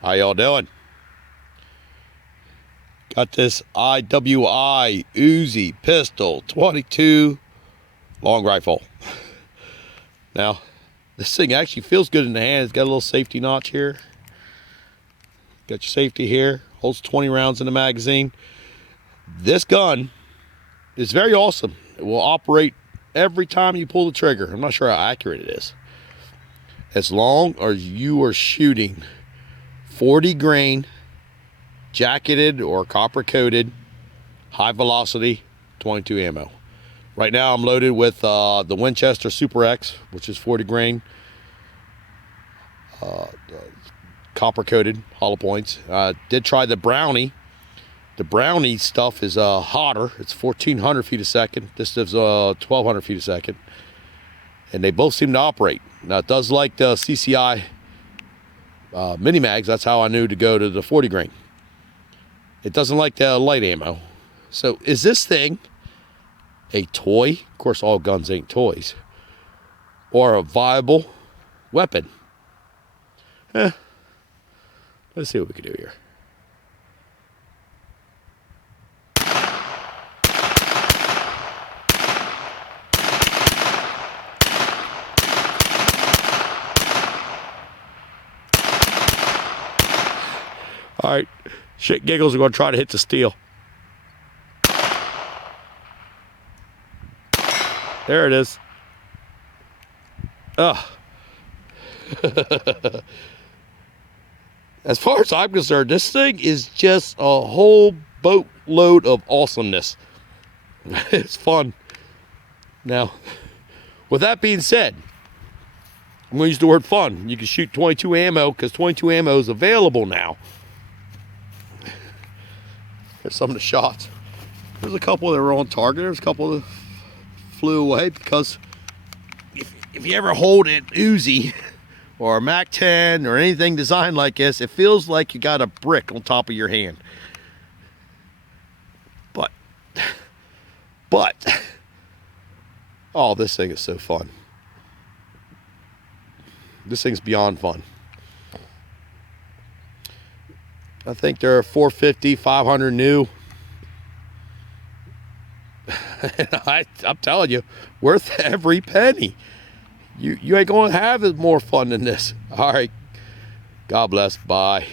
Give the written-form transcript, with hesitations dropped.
How y'all doing? Got this IWI Uzi pistol 22 long rifle. Now, this thing actually feels good in the hand. It's got a little safety notch here. Got your safety here. Holds 20 rounds in the magazine. This gun is very awesome. It will operate every time you pull the trigger. I'm not sure how accurate it is. As long as you are shooting 40 grain, jacketed or copper coated, high velocity 22 ammo. Right now I'm loaded with the Winchester Super X, which is 40 grain, copper coated hollow points. Did try the Brownie. The Brownie stuff is hotter. It's 1400 feet a second. This is 1200 feet a second. And they both seem to operate. Now it does like the CCI mini mags. That's how I knew to go to the 40 grain. It doesn't like the light ammo. So is this thing a toy? Of course, all guns ain't toys. Or a viable weapon? Let's see what we can do here. All right, shit giggles are going to try to hit the steel. There it is. Ugh. As far as I'm concerned, this thing is just a whole boatload of awesomeness. It's fun. Now, with that being said, I'm going to use the word fun. You can shoot 22 ammo because 22 ammo is available now. Here's some of the shots. There's a couple that were on target. There's a couple that flew away because if you ever hold an Uzi or a MAC-10 or anything designed like this, it feels like you got a brick on top of your hand. But, oh, this thing is so fun. This thing's beyond fun. I think they're 450, 500 new. I'm telling you, worth every penny. You ain't gonna have it more fun than this. All right. God bless. Bye.